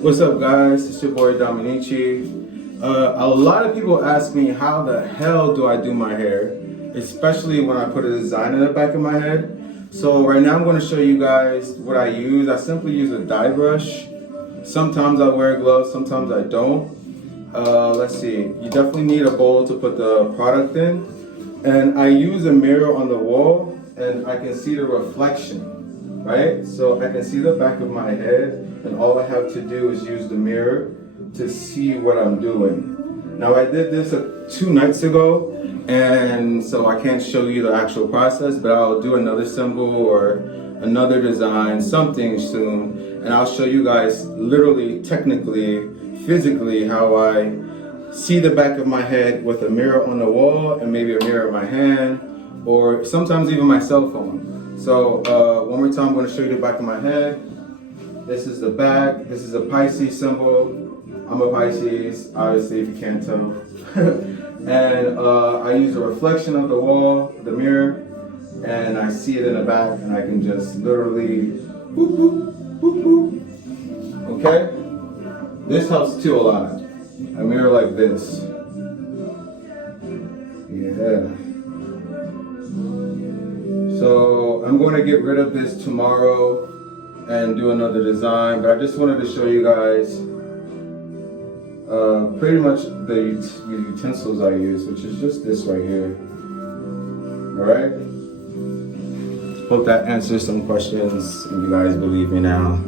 What's up, guys? It's your boy Dominici. A lot of people ask me how the hell do I do my hair, especially when I put a design in the back of my head. So right now I'm going to show you guys what I use. I simply use a dye brush. Sometimes I wear gloves, sometimes I don't. Let's see, you definitely need a bowl to put the product in. And I use a mirror on the wall and I can see the reflection, right? So I can see the back of my head and all I have to do is use the mirror to see what I'm doing. Now I did this 2 nights ago and so I can't show you the actual process, but I'll do another symbol or another design, something soon, and I'll show you guys literally, technically, physically how I see the back of my head with a mirror on the wall and maybe a mirror in my hand or sometimes even my cell phone. So one more time, I'm going to show you the back of my head. This is the back. This is a Pisces symbol. I'm a Pisces, obviously, if you can't tell. And I use a reflection of the wall, the mirror, and I see it in the back and I can just literally boop, boop, boop, boop. Okay? This helps too a lot. A mirror like this. Yeah. So I'm going to get rid of this tomorrow and do another design, but I just wanted to show you guys pretty much the utensils I use, which is just this right here. Alright? Hope that answers some questions and you guys believe me now.